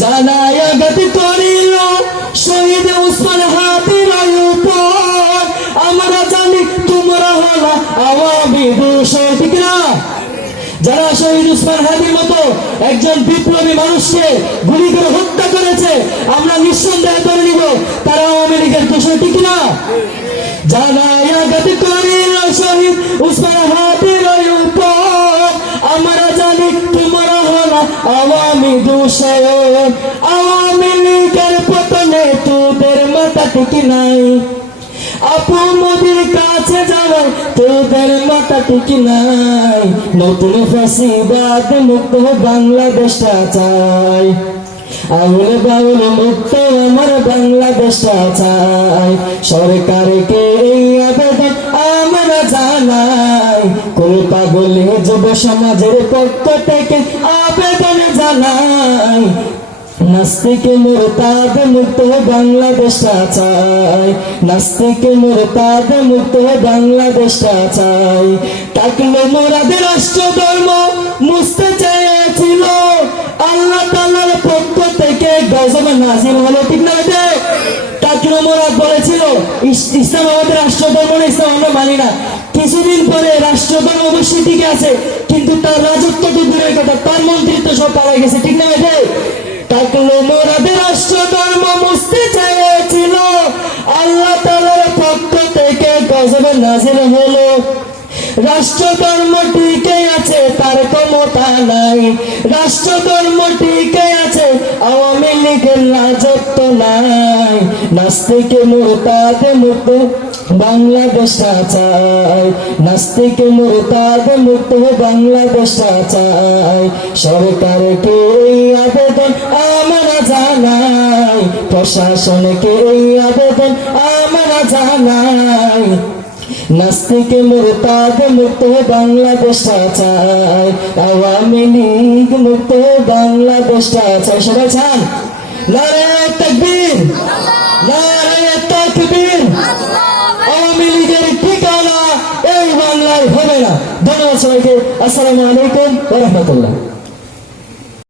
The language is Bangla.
জানায় আঘাত করিল শহীদ উসমান হাদির উপর। আমরা জানি তোমরা হলো আওয়ামী দোষর, ঠিক না? যারা শহীদ উসমান হাদির মতো একজন বিপ্লবী মানুষকে গুলি করে হত্যা করেছে, আমরা নিঃসন্দেহে ধরে নিব তারা আওয়ামী লীগের দোষর, ঠিক না? জানায় আঘাত করিল শহীদ উসমান হাদির উপর। আমরা জানি তোমরা হলো আওয়ামী দোষর। আওয়ামী লীগের পতনে তোদের মাথা ঠিক নাই, আপু মোদির কাছে যাওয়ার তোদের মাথা ঠিক নাই। নতুন ফাঁসিবাদ মুক্ত বাংলাদেশটা চাই, আউল বাউল মুক্ত আমার বাংলাদেশটা চাই। সরকারকে এই আবেদন আমরা জানাই, কোন পাগলে যুব সমাজের পক্ষ থেকে আবেদন জানাই। নাস্তিক মুরতাদ মুক্ত বাংলাদেশটা চাই, নাস্তিক মুরতাদ মুক্ত বাংলাদেশটা চাই। টাকলো মোরাদের রাষ্ট্র ধর্ম মুছতে চেয়েছিল, আল্লাহ তাআলার পক্ষ থেকে গজব নাযিল হলো, ঠিক না? টাকলো মোরাদ বলেছিল ইসলাম আমাদের রাষ্ট্র ধর্ম, ইসলাম আমরা মানি না। কিছুদিন পরে রাষ্ট্র ধর্ম অবশ্যই ঠিক আছে, কিন্তু তার রাজত্ব তো দূরের কথা, তার মন্ত্রিত্ব সব পালা গেছে, ঠিক না? টাকলো মোরাদের রাষ্ট্র ধর্ম মুছতে চেয়েছিল, আল্লাহ তাআলার পক্ষ থেকে গজব নাযিল হলো। রাষ্ট্র ধর্ম টিকে আছে, তার ক্ষমতা নাই। রাষ্ট্র ধর্ম টিকে আছে, আওয়ামী লীগের রাজত্ব নাই। নাস্তিক মুরতাদ মুক্ত বাংলাদেশটা চাই, নাস্তিক মুরতাদ মুক্ত বাংলাদেশটা চাই। সরকারকে এই আবেদন আমরা জানাই, প্রশাসনকে এই আবেদন আমরা জানাই। নাস্তিক মুরতাদ মুক্ত বাংলাদেশটা চাই, আওয়ামী লীগ মুক্ত বাংলাদেশটা চাই। সবাই চান? নারায়ে তাকবীর, নারায়ে তাকবীর। আওয়ামী লীগের ঠিকানা এই বাংলায় হবে না। ধন্যবাদ সবাইকে। আসসালামু আলাইকুম ওয়া রাহমাতুল্লাহ।